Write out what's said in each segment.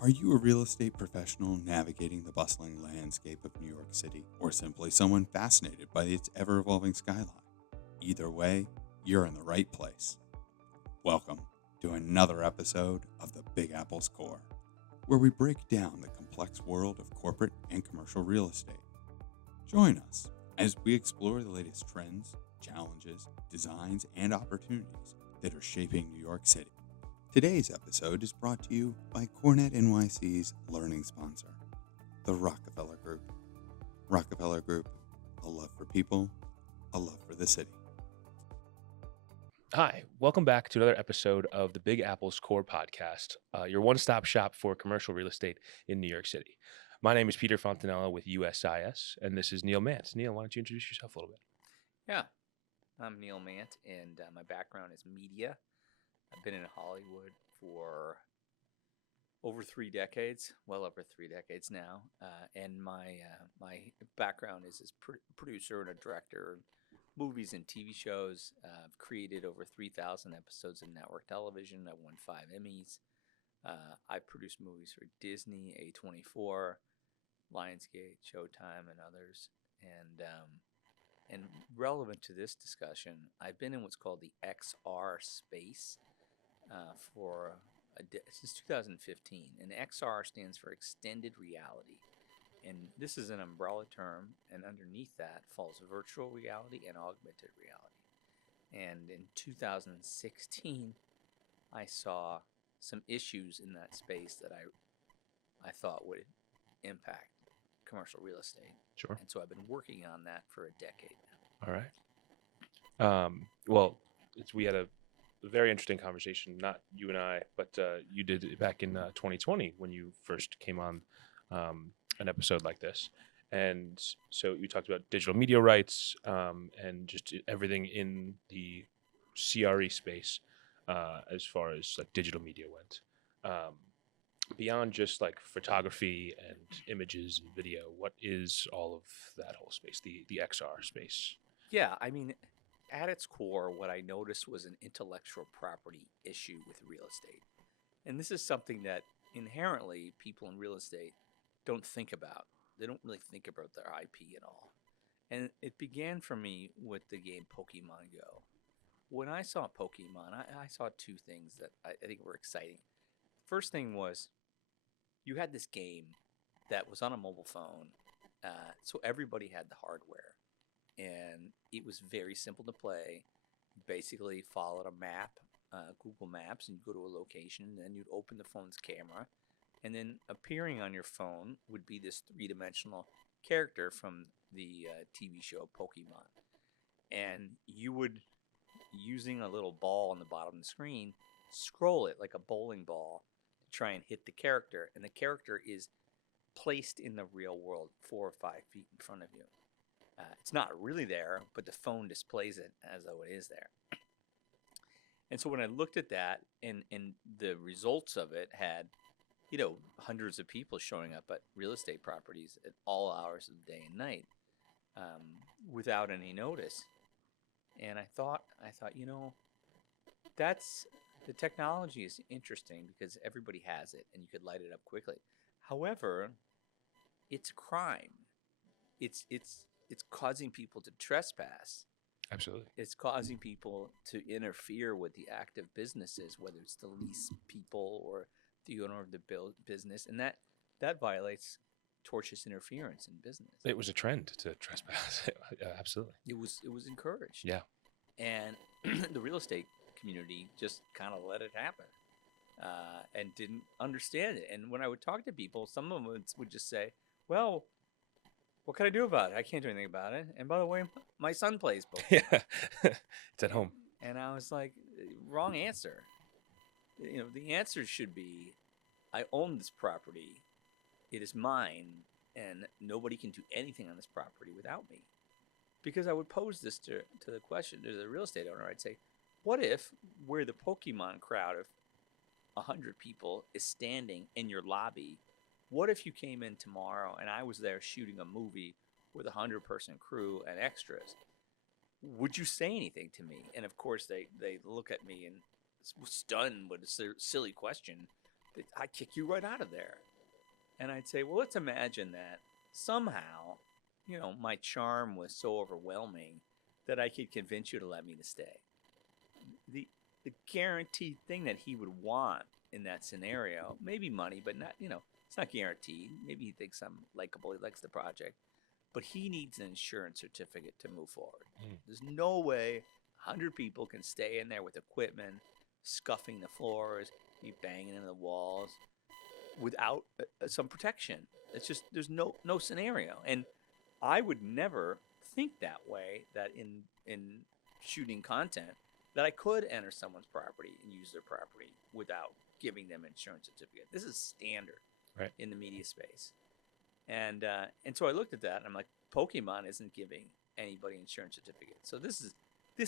Are you a real estate professional navigating the bustling landscape of New York City, or simply someone fascinated by its ever evolving skyline? Either way, you're in the right place. Welcome to another episode of the Big Apple's Core, where we break down the complex world of corporate and commercial real estate. Join us as we explore the latest trends, challenges, designs, and opportunities that are shaping New York City. Today's episode is brought to you by Cornet NYC's learning sponsor, the Rockefeller Group. Rockefeller Group, a love for people, a love for the city. Hi, welcome back to another episode of the Big Apple's Core podcast, your one-stop shop for commercial real estate in New York City. My name is Peter Fontanella with USIS, and this is Neil Mance. Neil, why don't you introduce yourself a little bit? Yeah, I'm Neil Mant, and my background is media. I've been in Hollywood for over 3 decades, well over 3 decades now, and my background is as producer and a director of movies and TV shows. I've created over 3,000 episodes of network television. I've won 5 Emmys. I produced movies for Disney, A24, Lionsgate, Showtime, and others. And relevant to this discussion, I've been in what's called the XR space since 2015. And XR stands for Extended Reality. And this is an umbrella term, and underneath that falls virtual reality and augmented reality. And in 2016, I saw some issues in that space that I thought would impact commercial real estate. Sure. And so I've been working on that for a decade now. All right. Well, we had a very interesting conversation, not you and I, but you did it back in 2020 when you first came on an episode like this. And so you talked about digital media rights and just everything in the CRE space as far as like digital media went. Beyond just like photography and images and video, what is all of that whole space, the XR space? Yeah, I mean, at its core, what I noticed was an intellectual property issue with real estate. And this is something that inherently people in real estate don't think about. They don't really think about their IP at all. And it began for me with the game Pokemon Go. When I saw Pokemon, I saw 2 things that I think were exciting. First thing was you had this game that was on a mobile phone, so everybody had the hardware. And it was very simple to play. You basically followed a map, Google Maps, and you go to a location, and then you'd open the phone's camera, and then appearing on your phone would be this 3-dimensional character from the TV show Pokemon. And you would, using a little ball on the bottom of the screen, scroll it like a bowling ball to try and hit the character. And the character is placed in the real world 4 or 5 feet in front of you. It's not really there, but the phone displays it as though it is there. And so when I looked at that and the results of it had, hundreds of people showing up at real estate properties at all hours of the day and night without any notice. And I thought, that's the technology is interesting because everybody has it and you could light it up quickly. However, it's a crime. It's causing people to trespass. Absolutely. It's causing people to interfere with the active businesses, whether it's the lease people or the owner of the business. And that violates tortious interference in business. It was a trend to trespass. Absolutely. It was encouraged. Yeah. And the real estate community just kind of let it happen and didn't understand it. And when I would talk to people, some of them would just say, well, what can I do about it? I can't do anything about it. And by the way, my son plays Pokemon. Yeah. It's at home. And I was like, wrong answer. The answer should be, I own this property. It is mine. And nobody can do anything on this property without me. Because I would pose this to the question to the real estate owner. I'd say, what if where the Pokemon crowd of 100 people is standing in your lobby, what if you came in tomorrow and I was there shooting a movie with a 100-person crew and extras? Would you say anything to me? And of course, they look at me and stunned with a silly question. I'd kick you right out of there. And I'd say, well, let's imagine that somehow, my charm was so overwhelming that I could convince you to let me to stay. The guaranteed thing that he would want in that scenario, maybe money, but not, it's not guaranteed. Maybe he thinks I'm likable, he likes the project, but he needs an insurance certificate to move forward. There's no way 100 people can stay in there with equipment, scuffing the floors, be banging into the walls without some protection. It's just, there's no scenario. And I would never think that way, that in shooting content, that I could enter someone's property and use their property without giving them an insurance certificate. This is standard in the media space. And so I looked at that and I'm like, Pokemon isn't giving anybody insurance certificate. So this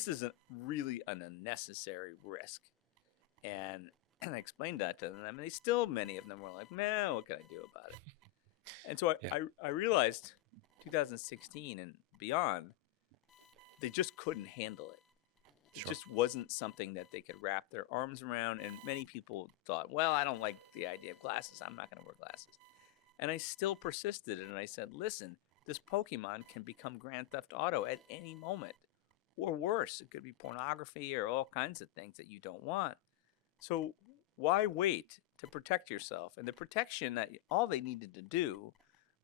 is really an unnecessary risk. And I explained that to them. I mean, many of them were like, man, what can I do about it? And so I realized 2016 and beyond, they just couldn't handle it. It just wasn't something that they could wrap their arms around. And many people thought, well, I don't like the idea of glasses. I'm not going to wear glasses. And I still persisted. And I said, listen, this Pokemon can become Grand Theft Auto at any moment. Or worse, it could be pornography or all kinds of things that you don't want. So why wait to protect yourself? And the protection that all they needed to do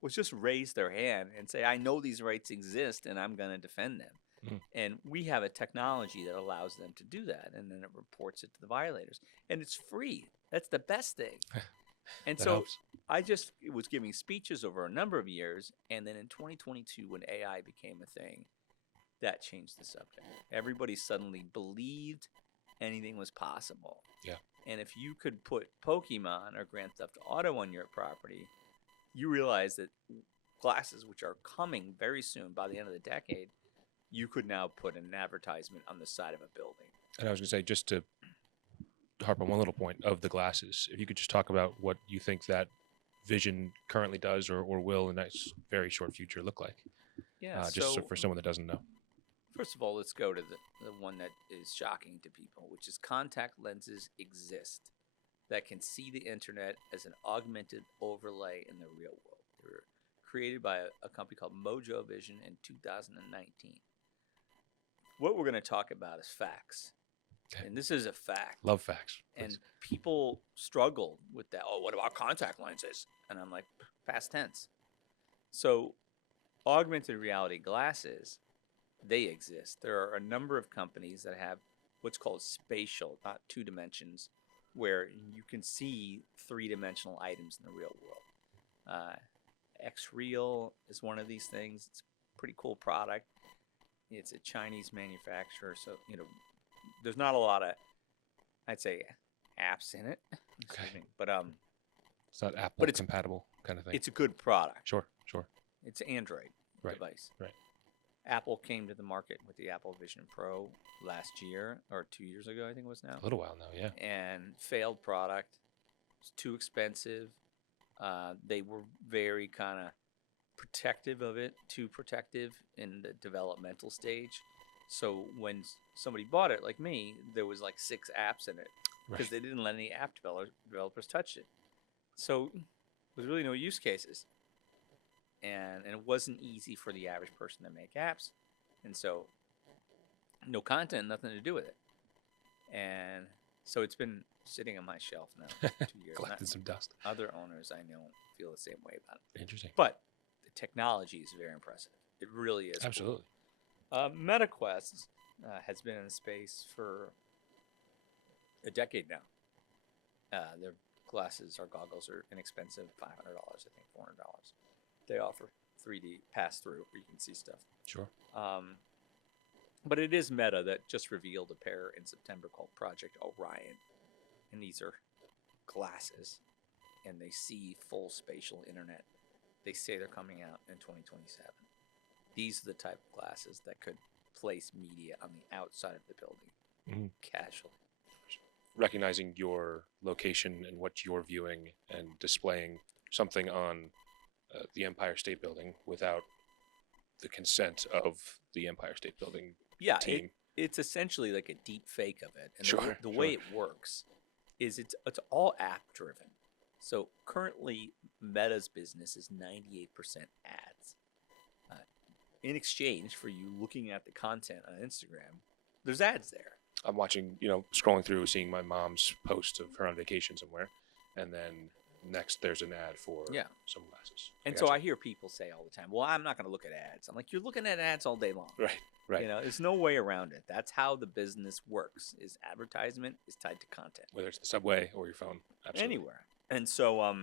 was just raise their hand and say, I know these rights exist and I'm going to defend them. And we have a technology that allows them to do that. And then it reports it to the violators. And it's free. That's the best thing. And so helps. I just was giving speeches over a number of years. And then in 2022, when AI became a thing, that changed the subject. Everybody suddenly believed anything was possible. Yeah. And if you could put Pokemon or Grand Theft Auto on your property, you realize that glasses, which are coming very soon by the end of the decade, you could now put an advertisement on the side of a building. And I was going to say, just to harp on one little point of the glasses, if you could just talk about what you think that vision currently does or will in a very short future look like. Yeah. So for someone that doesn't know. First of all, let's go to the one that is shocking to people, which is contact lenses exist that can see the internet as an augmented overlay in the real world. They were created by a company called Mojo Vision in 2019. What we're going to talk about is facts. And this is a fact. Love facts. Please. And people struggle with that. Oh, what about contact lenses? And I'm like, past tense. So augmented reality glasses, they exist. There are a number of companies that have what's called spatial, not 2 dimensions, where you can see 3-dimensional items in the real world. X-Real is one of these things. It's a pretty cool product. It's a Chinese manufacturer, so there's not a lot of, I'd say, apps in it. Okay. But it's not Apple compatible kind of thing. It's a good product. Sure. It's an Android device. Right. Apple came to the market with the Apple Vision Pro last year or 2 years ago, I think it was now. A little while now, yeah. And failed product. It's too expensive. They were very kind of protective of it, too protective in the developmental stage. So when somebody bought it, like me, there was like 6 apps in it because they didn't let any app developers touch it. So there's really no use cases. And it wasn't easy for the average person to make apps. And so no content, nothing to do with it. And so it's been sitting on my shelf now for 2 years. Collected some dust. Other owners I know feel the same way about it. Interesting. But the technology is very impressive. It really is. Absolutely. Cool. MetaQuest has been in the space for a decade now. Their glasses or goggles are inexpensive, $500, I think $400. They offer 3D pass-through where you can see stuff. Sure. But it is Meta that just revealed a pair in September called Project Orion. And these are glasses, and they see full spatial internet. They say they're coming out in 2027. These are the type of glasses that could place media on the outside of the building casually. Recognizing your location and what you're viewing and displaying something on the Empire State Building without the consent of the Empire State Building team. It's essentially like a deep fake of it. And Sure, the way it works is it's all app driven. So currently, Meta's business is 98% ads. Uh, in exchange for you looking at the content on Instagram, there's ads there. I'm watching, scrolling through, seeing my mom's post of her on vacation somewhere, and then next there's an ad for Yeah. sunglasses. And so I hear people say all the time, well, I'm not going to look at ads. I'm like, you're looking at ads all day long. Right. There's no way around it. That's how the business works. Is advertisement is tied to content. Whether it's the subway or your phone, absolutely. Anywhere. And so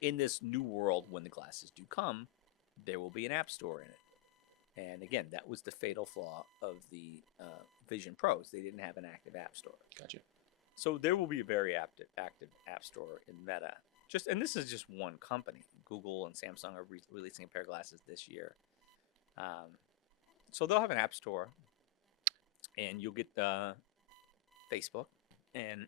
in this new world, when the glasses do come, there will be an app store in it. And again, that was the fatal flaw of the Vision Pros. They didn't have an active app store. Gotcha. So there will be a very active app store in Meta. And this is just one company. Google and Samsung are releasing a pair of glasses this year. So they'll have an app store, and you'll get Facebook. And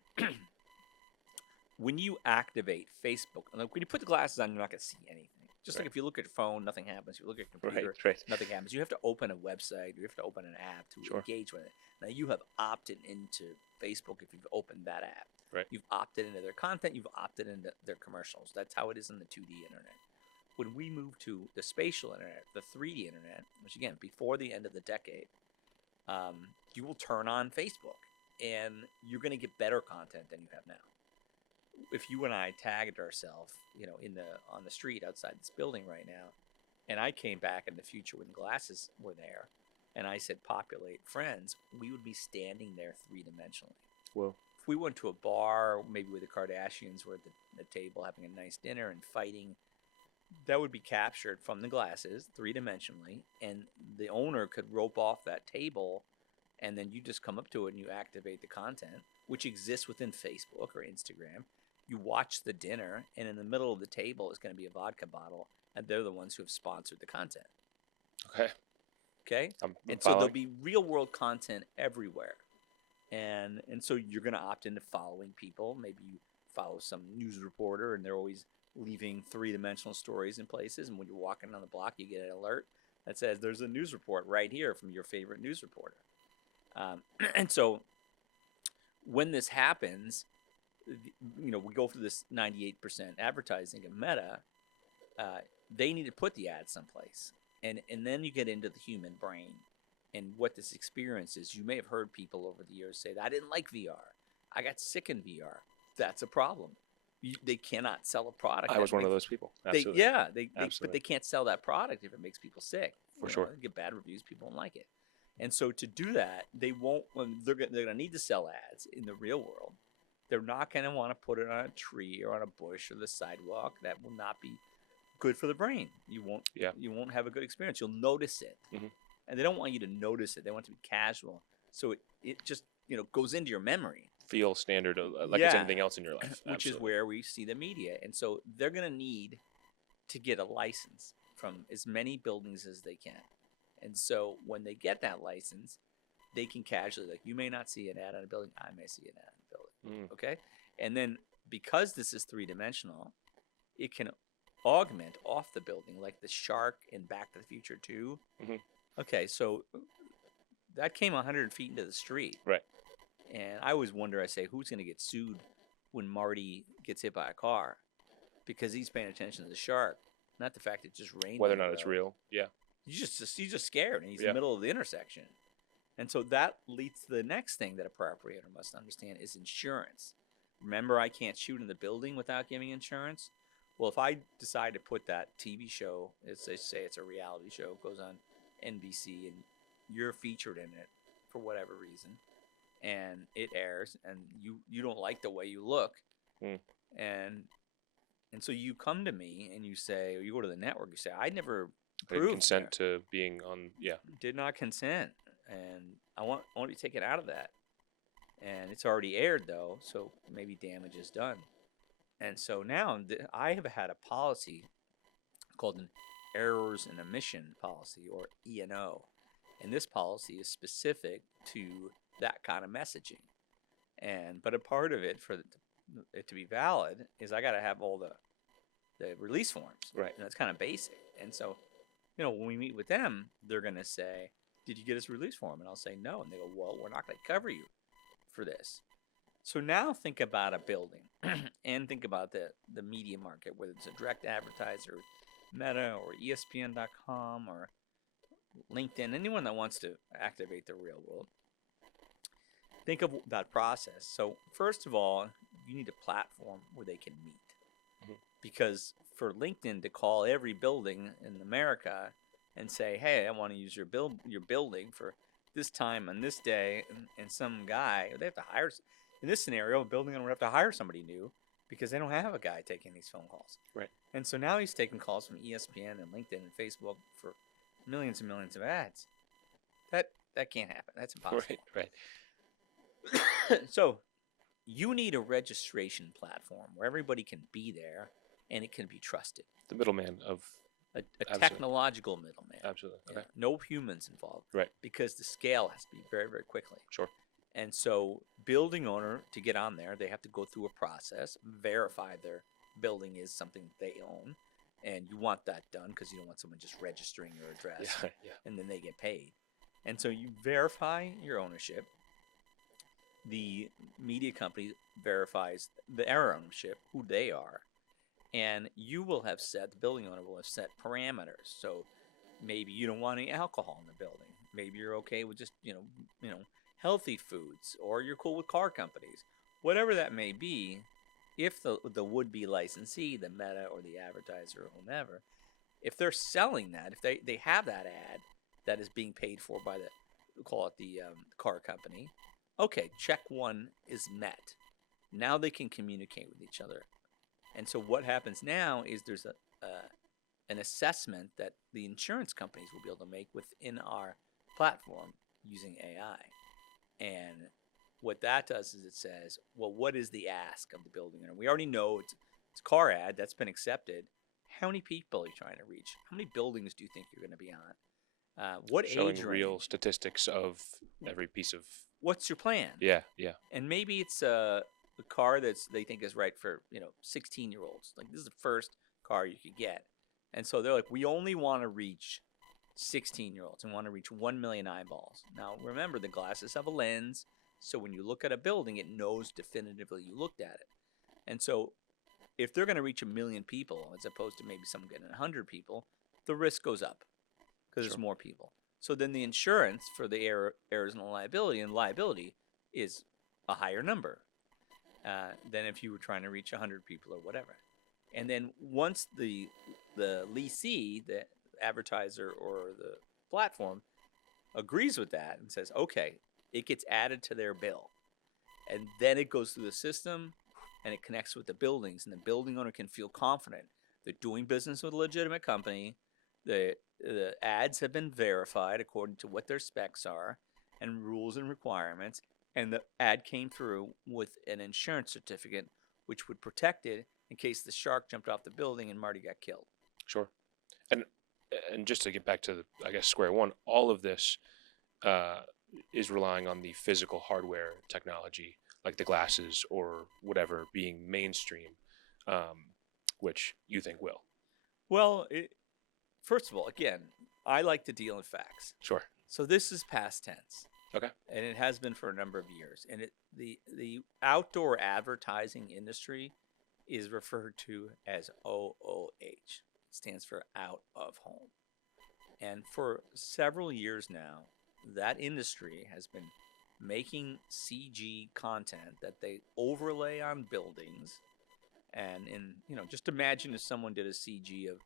when you activate Facebook, like when you put the glasses on, you're not going to see anything. Just like if you look at your phone, nothing happens. You look at your computer, nothing happens. You have to open a website. You have to open an app to engage with it. Now, you have opted into Facebook if you've opened that app. Right. You've opted into their content. You've opted into their commercials. That's how it is in the 2D internet. When we move to the spatial internet, the 3D internet, which again, before the end of the decade, you will turn on Facebook, and you're going to get better content than you have now. If you and I tagged ourselves, on the street outside this building right now, and I came back in the future when the glasses were there, and I said populate friends, we would be standing there three-dimensionally. Well, if we went to a bar, maybe with the Kardashians, were at the table having a nice dinner and fighting, that would be captured from the glasses three-dimensionally, and the owner could rope off that table, and then you just come up to it and you activate the content, which exists within Facebook or Instagram. You watch the dinner, and in the middle of the table is going to be a vodka bottle, and they're the ones who have sponsored the content. Okay? I'm and so there'll be real-world content everywhere. And so you're going to opt into following people. Maybe you follow some news reporter, and they're always leaving three-dimensional stories in places. And when you're walking on the block, you get an alert that says there's a news report right here from your favorite news reporter. And so when this happens, we go through this 98% advertising of Meta. They need to put the ad someplace. And then you get into the human brain and what this experience is. You may have heard people over the years say, I didn't like VR. I got sick in VR. That's a problem. They cannot sell a product. I was one of those people. Absolutely. But they can't sell that product if it makes people sick. For sure. They get bad reviews. People don't like it. And so to do that, they won't. They're going to need to sell ads in the real world. They're not going to want to put it on a tree or on a bush or the sidewalk. That will not be good for the brain. You won't have a good experience. You'll notice it. Mm-hmm. And they don't want you to notice it. They want it to be casual. So it just goes into your memory. Feel standard like it's anything else in your life. Which is where we see the media. And so they're going to need to get a license from as many buildings as they can. And so when they get that license, they can casually, like, you may not see an ad on a building. I may see an ad on a building. Okay? And then because this is three-dimensional, it can augment off the building, like the shark in Back to the Future 2. Mm-hmm. Okay, so that came 100 feet into the street. Right. And I always wonder, I say, who's going to get sued when Marty gets hit by a car? Because he's paying attention to the shark, not the fact it just rained. Whether or not it's real, yeah. He's just scared, and he's in the middle of the intersection. And so that leads to the next thing that a property owner must understand is insurance. Remember, I can't shoot in the building without giving insurance? Well, if I decide to put that TV show, they say it's a reality show, it goes on NBC, and you're featured in it for whatever reason, and it airs, and you don't like the way you look, and so you come to me and you say, or you go to the network, you say, I never approved consent to being on, did not consent, and I want you taken out of that, and it's already aired though, so maybe damage is done. And so now I have had a policy called an errors and omission policy, or E&O. And this policy is specific to that kind of messaging. But a part of it, for it to be valid, is I got to have all the release forms. Right. And that's kind of basic. And so, when we meet with them, they're going to say, did you get us a release form? And I'll say no. And they go, well, we're not going to cover you for this. So now think about a building and think about the media market, whether it's a direct advertiser, Meta or ESPN.com or LinkedIn, anyone that wants to activate the real world. Think of that process. So first of all, you need a platform where they can meet. Mhm. Because for LinkedIn to call every building in America and say, "Hey, I want to use your building for this time on this day," and some guy, they have to hire. In this scenario, a building owner would have to hire somebody new because they don't have a guy taking these phone calls. Right. And so now he's taking calls from ESPN and LinkedIn and Facebook for millions and millions of ads. That can't happen. That's impossible. Right. So you need a registration platform where everybody can be there and it can be trusted. The middleman of A Absolutely. technological middleman. absolutely. Yeah, Okay. no humans involved. Right. Because the scale has to be very, very quickly. Sure. And so building owner, to get on there, they have to go through a process, verify their building is something they own. And you want that done because you don't want someone just registering your address Yeah. and then they get paid. And so you verify your ownership. The media company verifies their ownership, who they are. And you will have set, the building owner will have set parameters. So maybe you don't want any alcohol in the building. Maybe you're okay with just, healthy foods, or you're cool with car companies. Whatever that may be, if the would-be licensee, the Meta or the advertiser or whomever, if they're selling that, if they have that ad that is being paid for by call it the car company, okay, check one is met. Now they can communicate with each other. And so what happens now is there's an assessment that the insurance companies will be able to make within our platform using AI. And what that does is it says, well, what is the ask of the building owner? We already know it's a car ad that's been accepted. How many people are you trying to reach? How many buildings do you think you're going to be on? What Showing age real range? statistics of every piece of. What's your plan? Yeah. And maybe it's a car that's they think is right for 16-year-olds. Like, this is the first car you could get, and so they're like, we only want to reach 16-year-olds and want to reach 1 million eyeballs. Now remember, the glasses have a lens, so when you look at a building, it knows definitively you looked at it. And so if they're going to reach 1 million people as opposed to maybe someone getting 100 people, the risk goes up because there's more people. So then the insurance for the errors and liability is a higher number than if you were trying to reach 100 people or whatever. And then once the leasee, the advertiser or the platform agrees with that and says, okay, it gets added to their bill. And then it goes through the system and it connects with the buildings, and the building owner can feel confident they're doing business with a legitimate company. The ads have been verified according to what their specs are and rules and requirements, and the ad came through with an insurance certificate which would protect it in case the shark jumped off the building and Marty got killed. Sure. And just to get back to square one, all of this is relying on the physical hardware technology, like the glasses or whatever, being mainstream, which you think will. Well, first of all, again, I like to deal in facts. Sure. So this is past tense. Okay. And it has been for a number of years. And the outdoor advertising industry is referred to as OOH. It stands for out of home. And for several years now, that industry has been making CG content that they overlay on buildings. And just imagine if someone did a CG of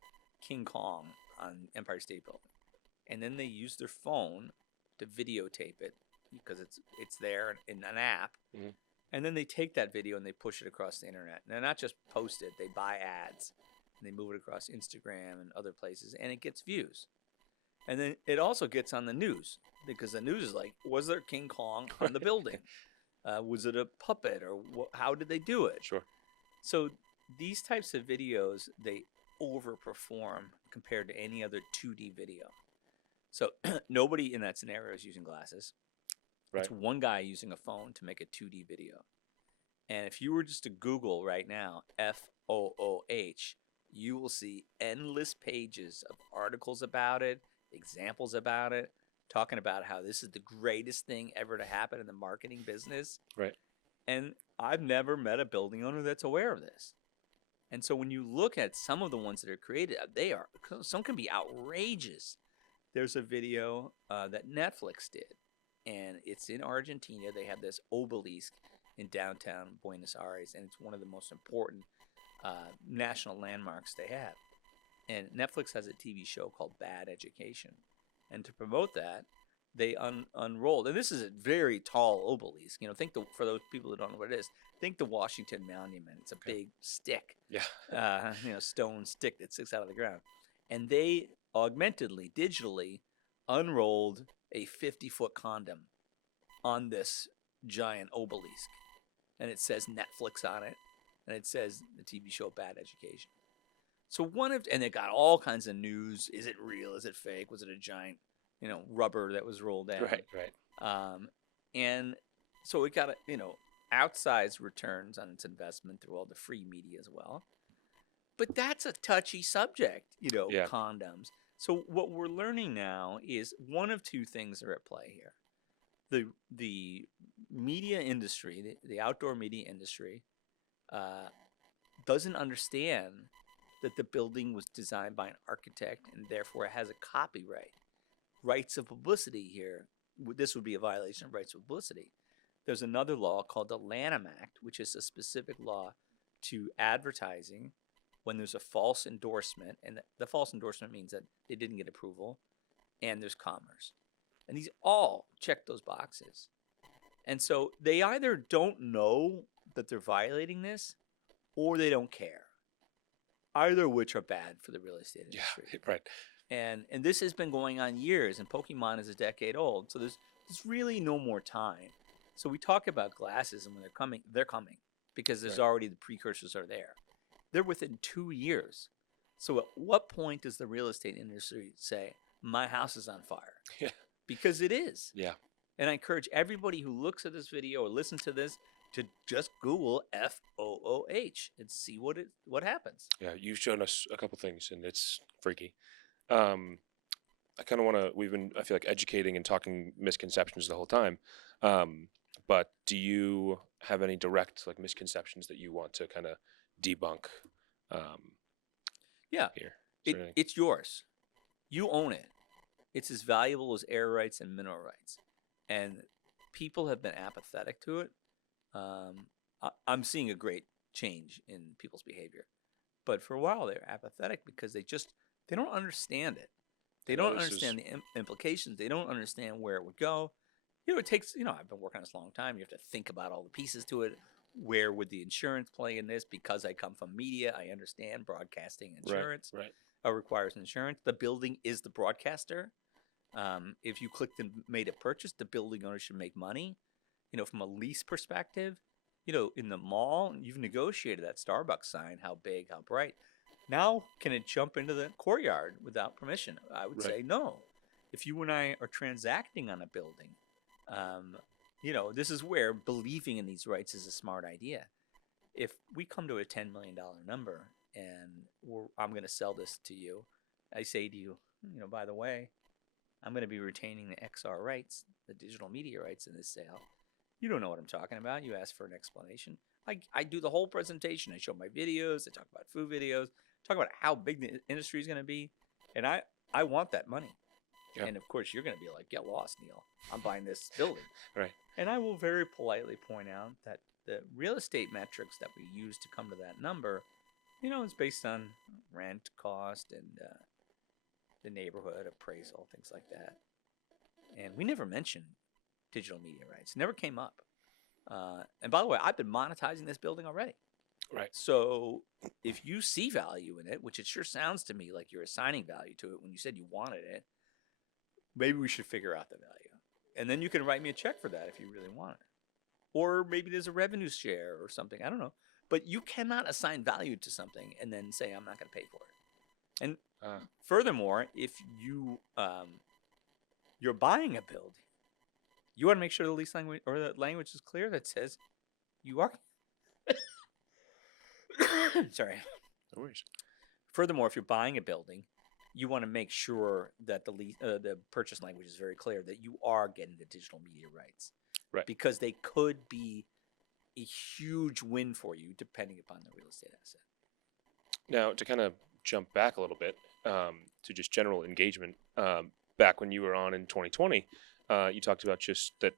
King Kong on Empire State Building, and then they use their phone to videotape it because it's there in an app, and then they take that video and they push it across the internet. And they're not just post it; they buy ads and they move it across Instagram and other places, and it gets views. And then it also gets on the news because the news is like, was there King Kong on the building? Was it a puppet, or how did they do it? Sure. So these types of videos, they overperform compared to any other 2D video. So nobody in that scenario is using glasses. Right. It's one guy using a phone to make a 2D video. And if you were just to Google right now, FOOH, you will see endless pages of articles about it, examples about it, talking about how this is the greatest thing ever to happen in the marketing business. Right. And I've never met a building owner that's aware of this. And so when you look at some of the ones that are created, some can be outrageous. There's a video that Netflix did, and it's in Argentina. They have this obelisk in downtown Buenos Aires, and it's one of the most important national landmarks they have. And Netflix has a TV show called Bad Education. And to promote that, they unrolled, and this is a very tall obelisk. For those people who don't know what it is, think the Washington Monument. It's a big stick, stone stick that sticks out of the ground. And they augmentedly, digitally, unrolled a 50-foot condom on this giant obelisk. And it says Netflix on it, and it says the TV show Bad Education. So and it got all kinds of news. Is it real? Is it fake? Was it a giant rubber that was rolled down? Right. And so it got outsized returns on its investment through all the free media as well. But that's a touchy subject, condoms. So what we're learning now is one of two things are at play here. The media industry, the outdoor media industry, doesn't understand that the building was designed by an architect and therefore it has a copyright. Rights of publicity here. This would be a violation of rights of publicity. There's another law called the Lanham Act, which is a specific law to advertising when there's a false endorsement. And the false endorsement means that they didn't get approval and there's commerce. And these all check those boxes. And so they either don't know that they're violating this or they don't care. Either of which are bad for the real estate industry. Yeah, right. And this has been going on years, and Pokemon is a decade old, so there's really no more time. So we talk about glasses, and when they're coming because there's already the precursors are there. They're within 2 years. So at what point does the real estate industry say, my house is on fire? Yeah. Because it is. Yeah. And I encourage everybody who looks at this video or listens to this to just Google FOOH and see what happens. Yeah, you've shown us a couple things, and it's freaky. I kind of want to. I feel like educating and talking misconceptions the whole time. But do you have any direct misconceptions that you want to kind of debunk? Yeah, here. It's yours. You own it. It's as valuable as air rights and mineral rights, and people have been apathetic to it. I'm seeing a great change in people's behavior, but for a while they're apathetic because they don't understand it. They don't understand the implications. They don't understand where it would go. It takes, I've been working on this a long time. You have to think about all the pieces to it. Where would the insurance play in this? Because I come from media, I understand broadcasting insurance requires insurance. The building is the broadcaster. If you clicked and made a purchase, the building owner should make money. From a lease perspective, in the mall, you've negotiated that Starbucks sign, how big, how bright. Now, can it jump into the courtyard without permission? I would say no. If you and I are transacting on a building, this is where believing in these rights is a smart idea. If we come to a $10 million number and I'm going to sell this to you, I say to you, by the way, I'm going to be retaining the XR rights, the digital media rights in this sale. You don't know what I'm talking about. You ask for an explanation. I do the whole presentation. I show my videos. I talk about food videos. Talk about how big the industry is going to be. And I want that money. Yeah. And, of course, you're going to be like, get lost, Neil. I'm buying this building. Right. And I will very politely point out that the real estate metrics that we use to come to that number, is based on rent, cost, and the neighborhood appraisal, things like that. And we never mentioned digital media rights. It never came up. And by the way, I've been monetizing this building already. Right. So if you see value in it, which it sure sounds to me like you're assigning value to it when you said you wanted it, maybe we should figure out the value. And then you can write me a check for that if you really want it. Or maybe there's a revenue share or something. I don't know. But you cannot assign value to something and then say, I'm not going to pay for it. And furthermore, if you're buying a building, you want to make sure the lease language or the language is clear that says you are. Sorry. No worries. Furthermore, if you're buying a building, you want to make sure that the purchase language is very clear that you are getting the digital media rights. Right. Because they could be a huge win for you depending upon the real estate asset. Now, to kind of jump back a little bit to just general engagement, back when you were on in 2020, you talked about just that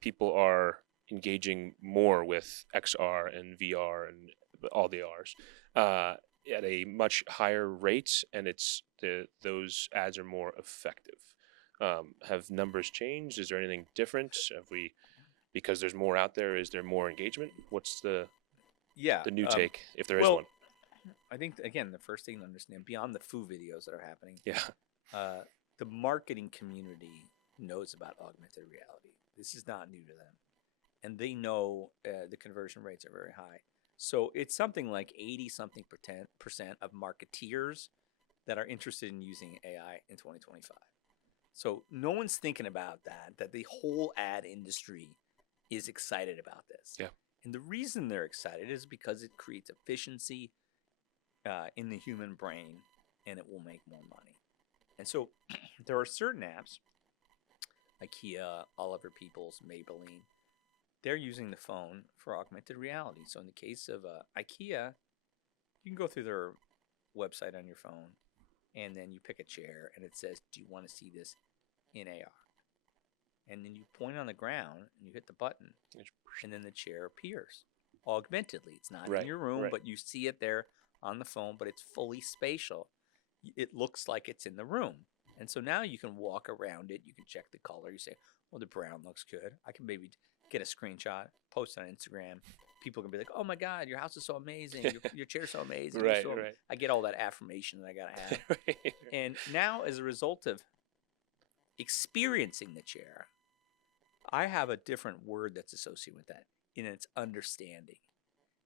people are engaging more with XR and VR and all the Rs at a much higher rate, and those ads are more effective. Have numbers changed? Is there anything different? Have we, because there's more out there, is there more engagement? What's the new take, if there is well, one? I think again the first thing to understand beyond the foo videos that are happening, Yeah. the marketing community knows about augmented reality. This is not new to them, and they know the conversion rates are very high. So it's something like 80 something percent of marketeers that are interested in using AI in 2025. So no one's thinking about that the whole ad industry is excited about this. Yeah. And the reason they're excited is because it creates efficiency in the human brain, and it will make more money. And so there are certain apps, IKEA, Oliver Peoples, Maybelline, they're using the phone for augmented reality. So in the case of IKEA, you can go through their website on your phone, and then you pick a chair, and it says, do you want to see this in AR? And then you point on the ground, and you hit the button, and then the chair appears augmentedly. It's not in your room, but you see it there on the phone, but it's fully spatial. It looks like it's in the room. And so now you can walk around it. You can check the color. You say, well, the brown looks good. I can maybe get a screenshot, post it on Instagram. People can be like, oh my God, your house is so amazing. Your chair's so amazing. Right. I get all that affirmation that I got to have. And now, as a result of experiencing the chair, I have a different word that's associated with that, and it's understanding.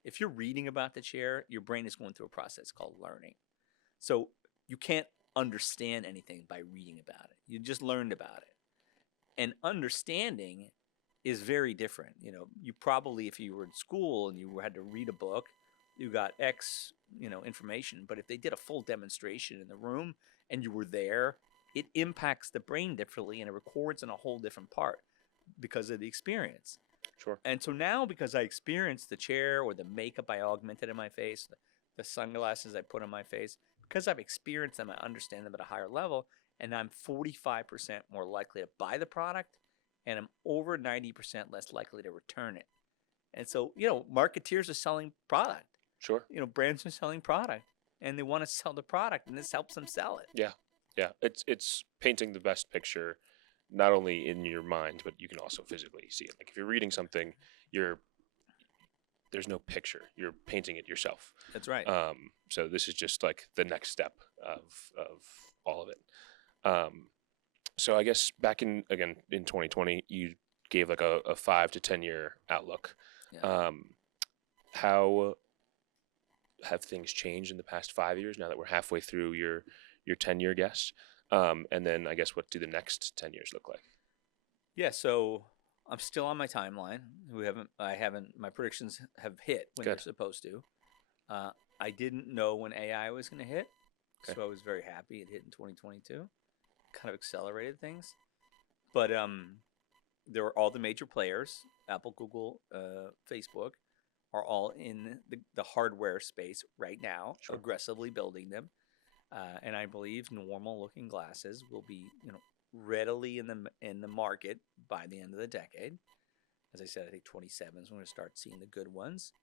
If you're reading about the chair, your brain is going through a process called learning. So you can't understand anything by reading about it. You just learned about it. And understanding is very different. You probably, if you were in school and you had to read a book, you got X, information. But if they did a full demonstration in the room and you were there, it impacts the brain differently, and it records in a whole different part because of the experience. Sure. And so now, because I experienced the chair or the makeup I augmented in my face, the sunglasses I put on my face, because I've experienced them, I understand them at a higher level, and I'm 45% more likely to buy the product, and I'm over 90% less likely to return it. And so, marketeers are selling product. Sure. Brands are selling product, and they want to sell the product, and this helps them sell it. Yeah. It's painting the best picture, not only in your mind, but you can also physically see it. Like if you're reading something, there's no picture. You're painting it yourself. That's right. So this is just like the next step of all of it. So I guess back in 2020, you gave like a 5 to 10 year outlook. Yeah. How have things changed in the past 5 years now that we're halfway through your 10-year guess? And then I guess what do the next 10 years look like? Yeah, so I'm still on my timeline. My predictions have hit when they're supposed to. I didn't know when AI was going to hit, so I was very happy it hit in 2022. Kind of accelerated things. But there were all the major players, Apple, Google, Facebook, are all in the hardware space right now, aggressively building them. And I believe normal-looking glasses will be, readily in the market by the end of the decade. As I said, I think 27 is when we're going to start seeing the good ones.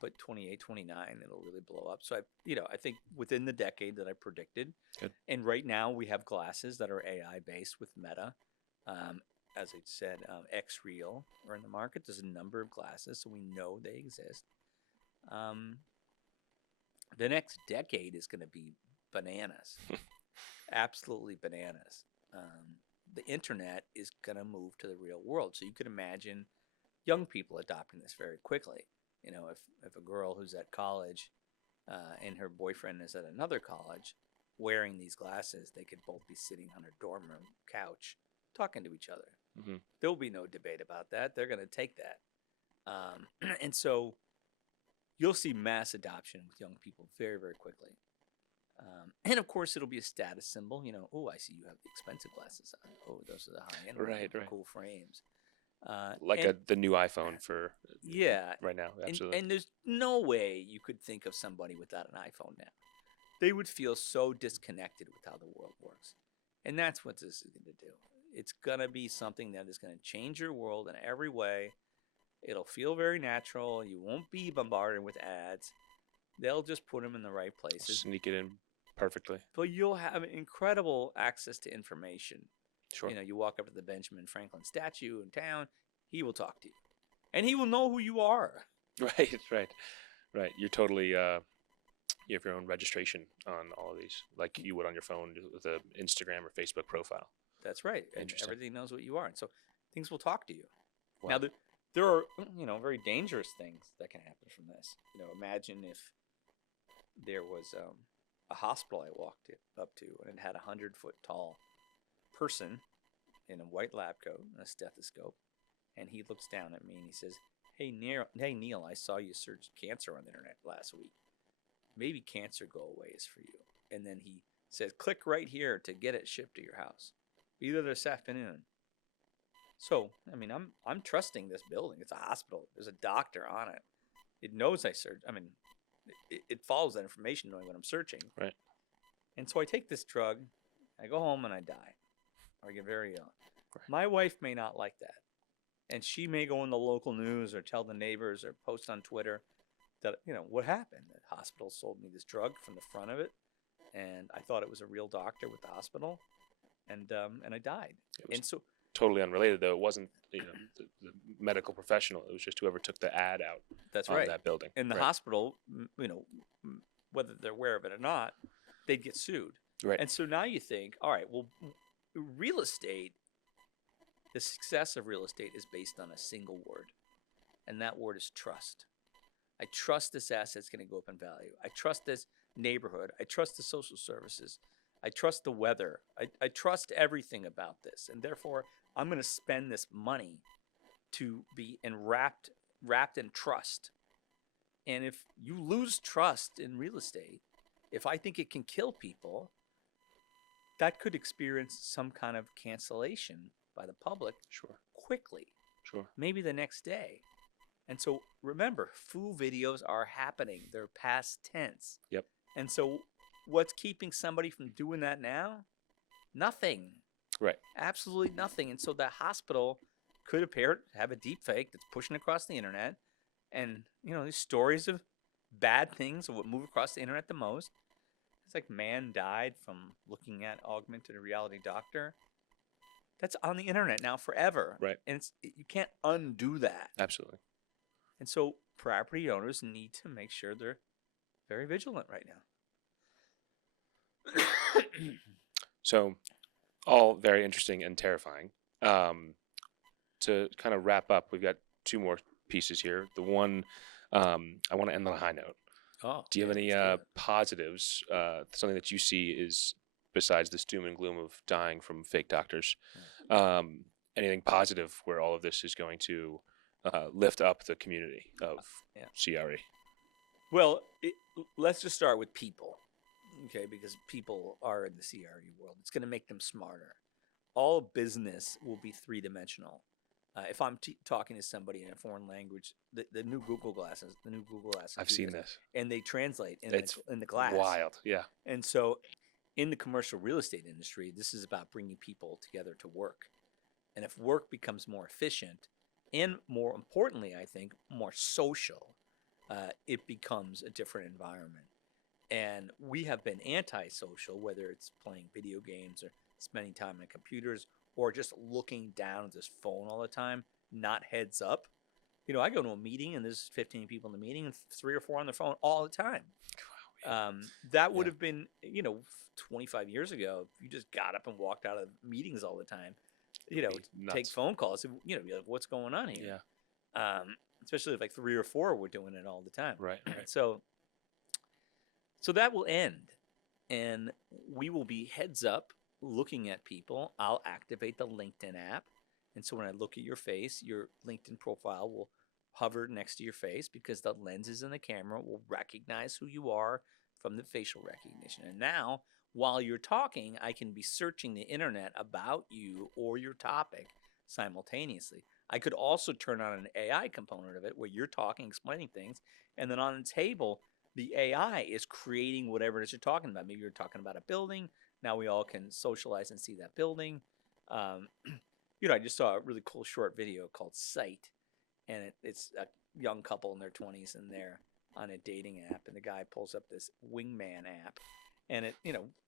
But 28, 29, it'll really blow up. So I think within the decade that I predicted. Good. And right now we have glasses that are AI based with Meta. As I said, X-Real are in the market. There's a number of glasses, so we know they exist. The next decade is going to be bananas. Absolutely bananas. The internet is going to move to the real world. So you could imagine young people adopting this very quickly. If a girl who's at college and her boyfriend is at another college wearing these glasses, they could both be sitting on her dorm room couch talking to each other. Mm-hmm. There will be no debate about that. They're going to take that. And so you'll see mass adoption with young people very, very quickly. And of course, it'll be a status symbol. Oh, I see you have the expensive glasses on. Oh, those are the high-end ones, Right. cool frames. Like And the new iPhone for yeah, right now. and Absolutely. and there's no way you could think of somebody without an iPhone now. They would feel so disconnected with how the world works. And that's what this is going to do. It's going to be something that is going to change your world in every way. It'll feel very natural. You won't be bombarded with ads. They'll just put them in the right places. Sneak it in perfectly. But you'll have incredible access to information. Sure. You walk up to the Benjamin Franklin statue in town, he will talk to you. And he will know who you are. Right. You're totally. You have your own registration on all of these, like you would on your phone with an Instagram or Facebook profile. That's right. And Interesting. everything knows what you are. And so things will talk to you. Wow. Now, there are, very dangerous things that can happen from this. Imagine if there was a hospital I walked up to and it had a 100-foot tall person in a white lab coat and a stethoscope. And he looks down at me and he says, Hey, Neil, I saw you search cancer on the internet last week. Maybe cancer go away is for you. And then he says, click right here to get it shipped to your house. Be there this afternoon. So, I'm trusting this building. It's a hospital. There's a doctor on it. It knows I search. It follows that information knowing what I'm searching. Right. And so I take this drug. I go home and I die. Or I get very ill. Right. My wife may not like that. And she may go in the local news or tell the neighbors or post on Twitter that, what happened. The hospital sold me this drug from the front of it. And I thought it was a real doctor with the hospital. And I died. And so totally unrelated, though. It wasn't the medical professional. It was just whoever took the ad out. That's on right. that building. In the hospital, whether they're aware of it or not, they'd get sued. Right. And so now you think, all right, well, real estate, the success of real estate is based on a single word. And that word is trust. I trust this asset's going to go up in value. I trust this neighborhood. I trust the social services. I trust the weather. I trust everything about this. And therefore, I'm going to spend this money to be wrapped in trust. And if you lose trust in real estate, if I think it can kill people, that could experience some kind of cancellation by the public quickly. Sure. Maybe the next day. And so remember, foo videos are happening. They're past tense. Yep. And so what's keeping somebody from doing that now? Nothing. Right. Absolutely nothing. And so that hospital could have a deep fake that's pushing across the internet. And, these stories of bad things of what move across the internet the most. It's like man died from looking at augmented reality doctor. That's on the internet now forever. Right. And you can't undo that. Absolutely. And so property owners need to make sure they're very vigilant right now. So, all very interesting and terrifying. To kind of wrap up, we've got two more pieces here. The one, I want to end on a high note. Oh, do you have any positives? Something that you see is besides this doom and gloom of dying from fake doctors. Anything positive where all of this is going to lift up the community of CRE? Well, let's just start with people, okay? Because people are in the CRE world. It's going to make them smarter. All business will be three-dimensional. If I'm talking to somebody in a foreign language, the new Google glasses, I've seen this, and they translate in the glass. Wild, yeah. And so, in the commercial real estate industry, this is about bringing people together to work. And if work becomes more efficient, and more importantly, I think, more social, it becomes a different environment. And we have been antisocial, whether it's playing video games or spending time on computers or just looking down at this phone all the time, not heads up. I go to a meeting and there's 15 people in the meeting and 3 or 4 on their phone all the time. Wow, yeah. That would have been, 25 years ago, if you just got up and walked out of meetings all the time, take phone calls, be like, what's going on here? Yeah. Especially if like 3 or 4 were doing it all the time. Right. So that will end, and we will be heads up looking at people. I'll activate the LinkedIn app, and so when I look at your face, your LinkedIn profile will hover next to your face because the lenses in the camera will recognize who you are from the facial recognition. And now, while you're talking, I can be searching the internet about you or your topic simultaneously. I could also turn on an AI component of it where you're talking, explaining things, and then on the table, the AI is creating whatever it is you're talking about. Maybe you're talking about a building. Now we all can socialize and see that building. Um, I just saw a really cool short video called Sight, and it's a young couple in their 20s, and they're on a dating app, and the guy pulls up this Wingman app, and it,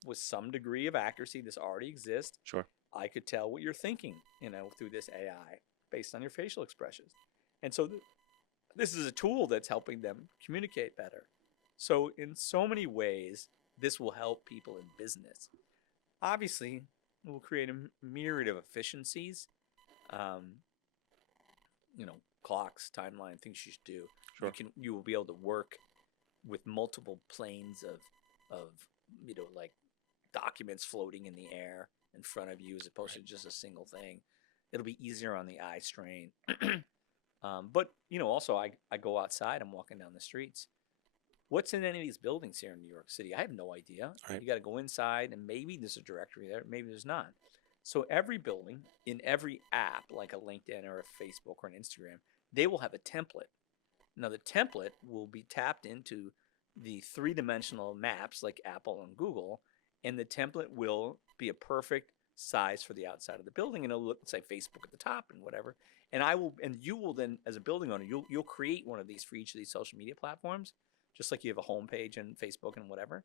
with some degree of accuracy, this already exists. Sure. I could tell what you're thinking, through this AI based on your facial expressions. And so this is a tool that's helping them communicate better. So in so many ways, this will help people in business. Obviously, it will create a myriad of efficiencies, um, clocks, timeline, things you should do. Sure. You will be able to work with multiple planes of like documents floating in the air in front of you as opposed to just a single thing. It'll be easier on the eye strain. But also I go outside, I'm walking down the streets. What's in any of these buildings here in New York City? I have no idea. Right. You got to go inside, and maybe there's a directory there, maybe there's not. So every building in every app, like a LinkedIn or a Facebook or an Instagram, they will have a template. Now the template will be tapped into the three-dimensional maps like Apple and Google, and the template will be a perfect size for the outside of the building, and it'll look, say, Facebook at the top and whatever. And you will then, as a building owner, you'll create one of these for each of these social media platforms, just like you have a homepage and Facebook and whatever.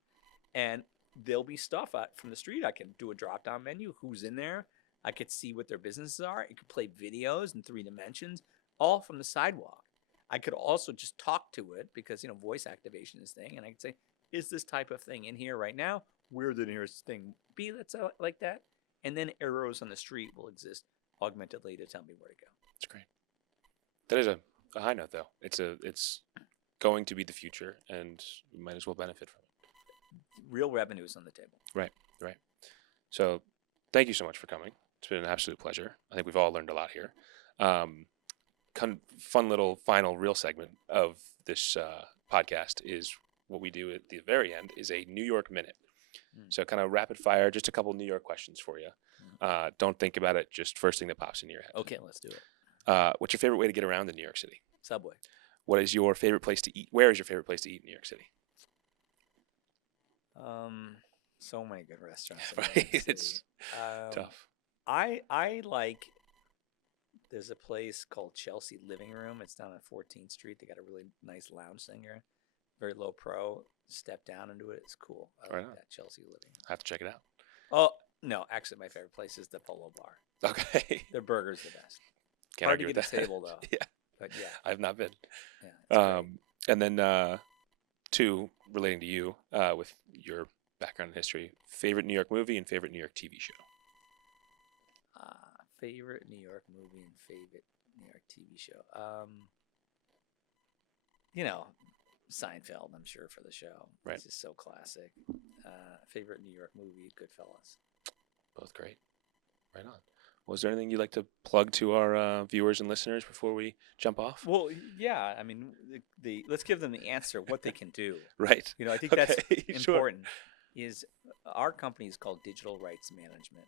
And there'll be stuff out from the street. I can do a drop-down menu, who's in there. I could see what their businesses are. It could play videos in 3 dimensions, all from the sidewalk. I could also just talk to it because, voice activation is thing. And I could say, is this type of thing in here right now? Where the nearest thing be that's like that? And then arrows on the street will exist augmentedly to tell me where to go. That's great. That is a high note, though. It's going to be the future, and we might as well benefit from it. Real revenues on the table. Right. So thank you so much for coming. It's been an absolute pleasure. I think we've all learned a lot here. Fun little final real segment of this podcast is what we do at the very end is a New York minute. So kind of rapid fire, just a couple New York questions for you. Don't think about it, just first thing that pops into your head. Okay, let's do it. What's your favorite way to get around in New York City? Subway. What is your favorite place to eat? Where is your favorite place to eat in New York City? So many good restaurants. Right, it's tough. I like. There's a place called Chelsea Living Room. It's down on 14th Street. They got a really nice lounge singer, very low pro. Step down into it. It's cool. I like that Chelsea Living Room. I have to check it out. Oh no, actually, my favorite place is the Polo Bar. Okay. Their burger's the best. Can't Hard to argue get with a table though. Yeah. But yeah. I've not been. Yeah. And then 2, relating to you, with your background in history, favorite New York movie and favorite New York TV show. Favorite New York movie and favorite New York TV show. Seinfeld, I'm sure, for the show. Right. It's just so classic. Favorite New York movie, Goodfellas. Both great. Right on. Was there anything you'd like to plug to our viewers and listeners before we jump off? Well, yeah. I mean, let's give them the answer, what they can do. Right. I think that's Sure. important. Is our company is called Digital Rights Management,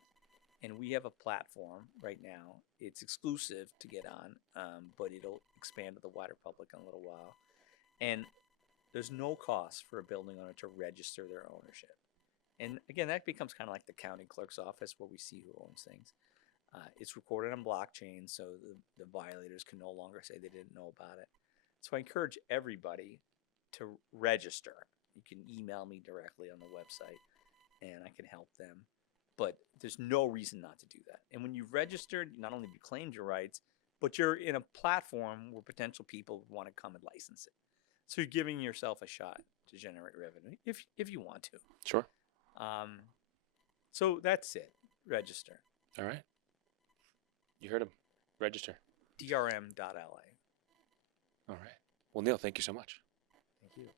and we have a platform right now. It's exclusive to get on, but it'll expand to the wider public in a little while. And there's no cost for a building owner to register their ownership. And again, that becomes kind of like the county clerk's office where we see who owns things. It's recorded on blockchain, so the violators can no longer say they didn't know about it. So I encourage everybody to register. You can email me directly on the website, and I can help them. But there's no reason not to do that. And when you've registered, not only have you claimed your rights, but you're in a platform where potential people want to come and license it. So you're giving yourself a shot to generate revenue if you want to. Sure. So that's it. Register. All right. You heard him. Register. drm.la. All right. Well, Neil, thank you so much. Thank you.